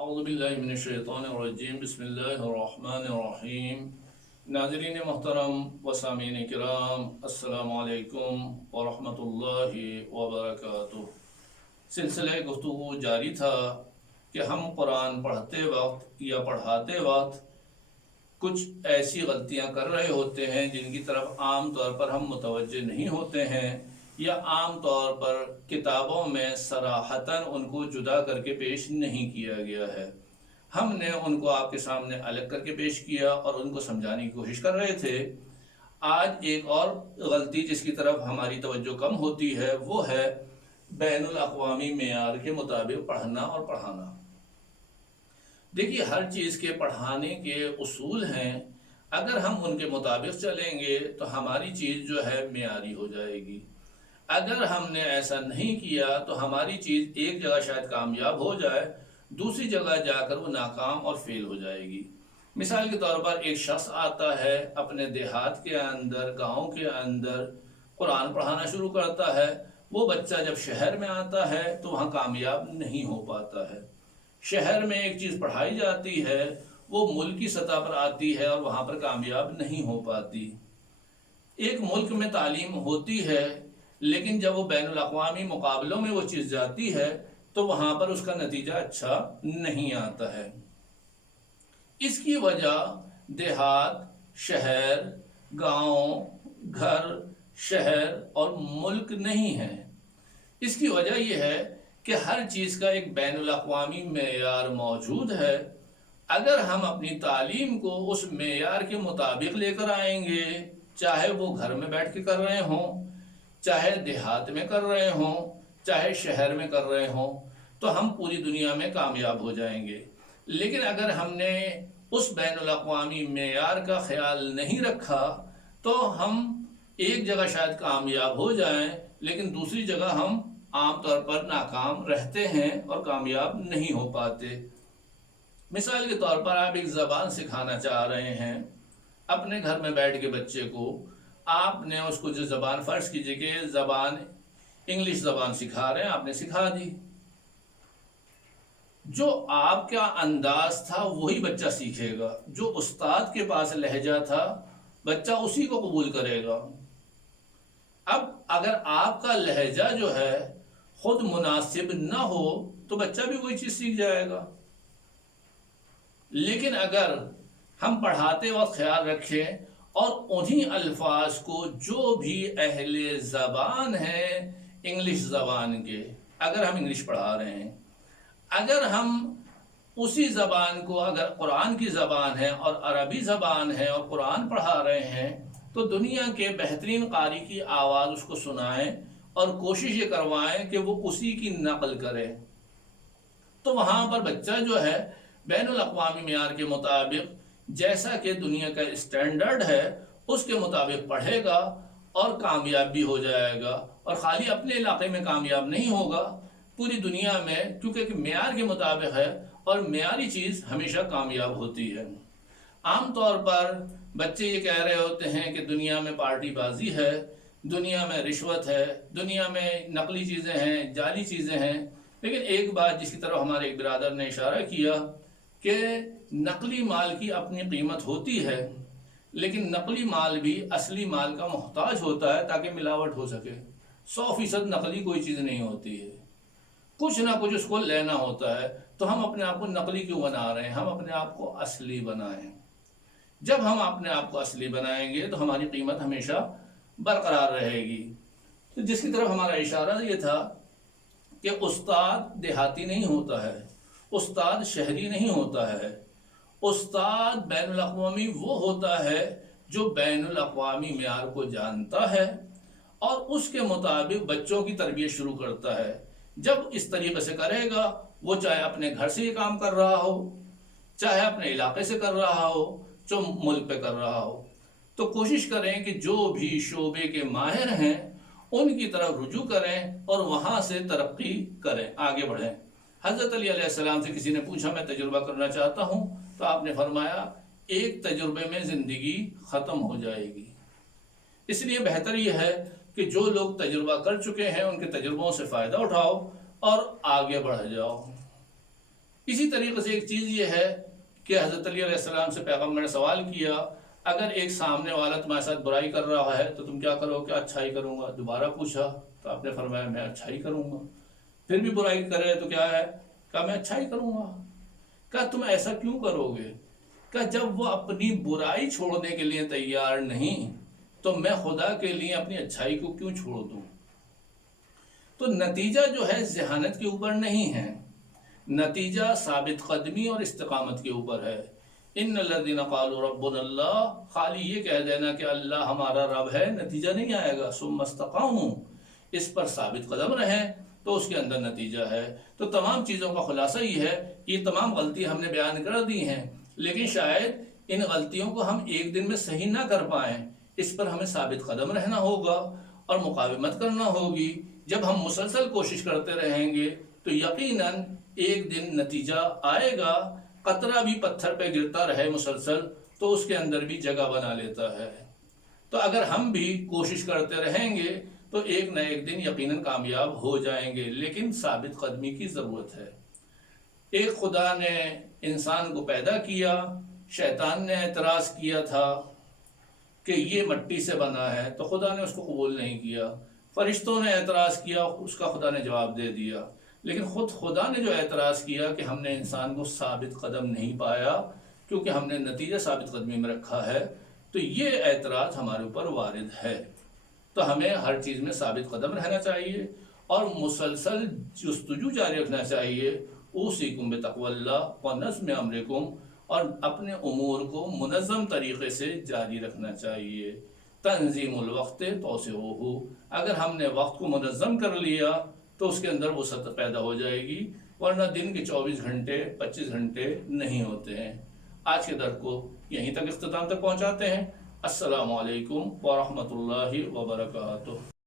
اعوذ باللہ من الشیطان الرجیم بسم اللہ الرحمن الرحیم۔ ناظرین محترم و سامعین کرام، السلام علیکم ورحمۃ اللہ وبرکاتہ۔ سلسلہ گفتگو جاری تھا کہ ہم قرآن پڑھتے وقت یا پڑھاتے وقت کچھ ایسی غلطیاں کر رہے ہوتے ہیں جن کی طرف عام طور پر ہم متوجہ نہیں ہوتے ہیں، یا عام طور پر کتابوں میں صراحتاً ان کو جدا کر کے پیش نہیں کیا گیا ہے۔ ہم نے ان کو آپ کے سامنے الگ کر کے پیش کیا اور ان کو سمجھانے کی کوشش کر رہے تھے۔ آج ایک اور غلطی جس کی طرف ہماری توجہ کم ہوتی ہے وہ ہے بین الاقوامی معیار کے مطابق پڑھنا اور پڑھانا۔ دیکھیے، ہر چیز کے پڑھانے کے اصول ہیں، اگر ہم ان کے مطابق چلیں گے تو ہماری چیز جو ہے معیاری ہو جائے گی۔ اگر ہم نے ایسا نہیں کیا تو ہماری چیز ایک جگہ شاید کامیاب ہو جائے، دوسری جگہ جا کر وہ ناکام اور فیل ہو جائے گی۔ مثال کے طور پر ایک شخص آتا ہے اپنے دیہات کے اندر، گاؤں کے اندر قرآن پڑھانا شروع کرتا ہے۔ وہ بچہ جب شہر میں آتا ہے تو وہاں کامیاب نہیں ہو پاتا ہے۔ شہر میں ایک چیز پڑھائی جاتی ہے، وہ ملک کی سطح پر آتی ہے اور وہاں پر کامیاب نہیں ہو پاتی۔ ایک ملک میں تعلیم ہوتی ہے، لیکن جب وہ بین الاقوامی مقابلوں میں وہ چیز جاتی ہے تو وہاں پر اس کا نتیجہ اچھا نہیں آتا ہے۔ اس کی وجہ دیہات، شہر، گاؤں، گھر، شہر اور ملک نہیں ہے۔ اس کی وجہ یہ ہے کہ ہر چیز کا ایک بین الاقوامی معیار موجود ہے۔ اگر ہم اپنی تعلیم کو اس معیار کے مطابق لے کر آئیں گے، چاہے وہ گھر میں بیٹھ کے کر رہے ہوں، چاہے دیہات میں کر رہے ہوں، چاہے شہر میں کر رہے ہوں، تو ہم پوری دنیا میں کامیاب ہو جائیں گے۔ لیکن اگر ہم نے اس بین الاقوامی معیار کا خیال نہیں رکھا تو ہم ایک جگہ شاید کامیاب ہو جائیں، لیکن دوسری جگہ ہم عام طور پر ناکام رہتے ہیں اور کامیاب نہیں ہو پاتے۔ مثال کے طور پر آپ ایک زبان سکھانا چاہ رہے ہیں اپنے گھر میں بیٹھ کے بچے کو، آپ نے اس کو جو زبان، فرض کیجئے کہ زبان انگلش زبان سکھا رہے ہیں، آپ نے سکھا دی۔ جو آپ کا انداز تھا وہی بچہ سیکھے گا، جو استاد کے پاس لہجہ تھا بچہ اسی کو قبول کرے گا۔ اب اگر آپ کا لہجہ جو ہے خود مناسب نہ ہو تو بچہ بھی وہی چیز سیکھ جائے گا۔ لیکن اگر ہم پڑھاتے وقت خیال رکھیں اور انہی الفاظ کو جو بھی اہل زبان ہیں انگلش زبان کے، اگر ہم انگلش پڑھا رہے ہیں، اگر ہم اسی زبان کو، اگر قرآن کی زبان ہے اور عربی زبان ہے اور قرآن پڑھا رہے ہیں، تو دنیا کے بہترین قاری کی آواز اس کو سنائیں اور کوشش یہ کروائیں کہ وہ اسی کی نقل کرے، تو وہاں پر بچہ جو ہے بین الاقوامی معیار کے مطابق، جیسا کہ دنیا کا اسٹینڈرڈ ہے اس کے مطابق پڑھے گا اور کامیاب بھی ہو جائے گا۔ اور خالی اپنے علاقے میں کامیاب نہیں ہوگا، پوری دنیا میں، کیونکہ معیار کے مطابق ہے اور معیاری چیز ہمیشہ کامیاب ہوتی ہے۔ عام طور پر بچے یہ کہہ رہے ہوتے ہیں کہ دنیا میں پارٹی بازی ہے، دنیا میں رشوت ہے، دنیا میں نقلی چیزیں ہیں، جعلی چیزیں ہیں۔ لیکن ایک بات جس کی طرف ہمارے ایک برادر نے اشارہ کیا کہ نقلی مال کی اپنی قیمت ہوتی ہے، لیکن نقلی مال بھی اصلی مال کا محتاج ہوتا ہے تاکہ ملاوٹ ہو سکے۔ 100% نقلی کوئی چیز نہیں ہوتی ہے، کچھ نہ کچھ اس کو لینا ہوتا ہے۔ تو ہم اپنے آپ کو نقلی کیوں بنا رہے ہیں؟ ہم اپنے آپ کو اصلی بنائیں۔ جب ہم اپنے آپ کو اصلی بنائیں گے تو ہماری قیمت ہمیشہ برقرار رہے گی۔ تو جس کی طرف ہمارا اشارہ یہ تھا کہ استاد دیہاتی نہیں ہوتا ہے، استاد شہری نہیں ہوتا ہے، استاد بین الاقوامی وہ ہوتا ہے جو بین الاقوامی معیار کو جانتا ہے اور اس کے مطابق بچوں کی تربیت شروع کرتا ہے۔ جب اس طریقے سے کرے گا، وہ چاہے اپنے گھر سے یہ کام کر رہا ہو، چاہے اپنے علاقے سے کر رہا ہو، جو ملک پہ کر رہا ہو، تو کوشش کریں کہ جو بھی شعبے کے ماہر ہیں ان کی طرف رجوع کریں اور وہاں سے ترقی کریں، آگے بڑھیں۔ حضرت علی علیہ السلام سے کسی نے پوچھا میں تجربہ کرنا چاہتا ہوں، تو آپ نے فرمایا ایک تجربے میں زندگی ختم ہو جائے گی۔ اس لیے بہتر یہ ہے کہ جو لوگ تجربہ کر چکے ہیں ان کے تجربوں سے فائدہ اٹھاؤ اور آگے بڑھ جاؤ۔ اسی طریقے سے ایک چیز یہ ہے کہ حضرت علی علیہ السلام سے پیغمبر نے سوال کیا، اگر ایک سامنے والا تمہارے ساتھ برائی کر رہا ہے تو تم کیا کرو؟ کہ اچھائی کروں گا۔ دوبارہ پوچھا تو آپ نے فرمایا میں اچھائی کروں گا۔ پھر بھی برائی کرے تو کیا ہے؟ کہا میں اچھائی کروں گا۔ کہا تم ایسا کیوں کرو گے؟ کہ جب وہ اپنی برائی چھوڑنے کے لیے تیار نہیں تو میں خدا کے لیے اپنی اچھائی کو کیوں چھوڑ دوں؟ تو نتیجہ جو ہے ذہانت کے اوپر نہیں ہے، نتیجہ ثابت قدمی اور استقامت کے اوپر ہے۔ ان الذین قالوا ربنا اللہ، خالی یہ کہہ دینا کہ اللہ ہمارا رب ہے نتیجہ نہیں آئے گا، ثم استقاموا، اس پر ثابت قدم رہیں تو اس کے اندر نتیجہ ہے۔ تو تمام چیزوں کا خلاصہ یہ ہے، یہ تمام غلطی ہم نے بیان کر دی ہیں، لیکن شاید ان غلطیوں کو ہم ایک دن میں صحیح نہ کر پائیں، اس پر ہمیں ثابت قدم رہنا ہوگا اور مقاومت کرنا ہوگی۔ جب ہم مسلسل کوشش کرتے رہیں گے تو یقیناً ایک دن نتیجہ آئے گا۔ قطرہ بھی پتھر پہ گرتا رہے مسلسل تو اس کے اندر بھی جگہ بنا لیتا ہے۔ تو اگر ہم بھی کوشش کرتے رہیں گے تو ایک نہ ایک دن یقیناً کامیاب ہو جائیں گے، لیکن ثابت قدمی کی ضرورت ہے۔ ایک خدا نے انسان کو پیدا کیا، شیطان نے اعتراض کیا تھا کہ یہ مٹی سے بنا ہے تو خدا نے اس کو قبول نہیں کیا۔ فرشتوں نے اعتراض کیا، اس کا خدا نے جواب دے دیا، لیکن خود خدا نے جو اعتراض کیا کہ ہم نے انسان کو ثابت قدم نہیں پایا کیونکہ ہم نے نتیجہ ثابت قدمی میں رکھا ہے، تو یہ اعتراض ہمارے اوپر وارد ہے۔ تو ہمیں ہر چیز میں ثابت قدم رہنا چاہیے اور مسلسل جستجو جاری رکھنا چاہیے۔ اوصیکم بتقوی اللہ ونظم امرکم، اور اپنے امور کو منظم طریقے سے جاری رکھنا چاہیے۔ تنظیم الوقت توسعہ، اگر ہم نے وقت کو منظم کر لیا تو اس کے اندر وسعت پیدا ہو جائے گی، ورنہ دن کے 24 گھنٹے 25 گھنٹے نہیں ہوتے ہیں۔ آج کے درس کو یہیں تک اختتام تک پہنچاتے ہیں۔ السلام علیکم ورحمۃ اللہ وبرکاتہ۔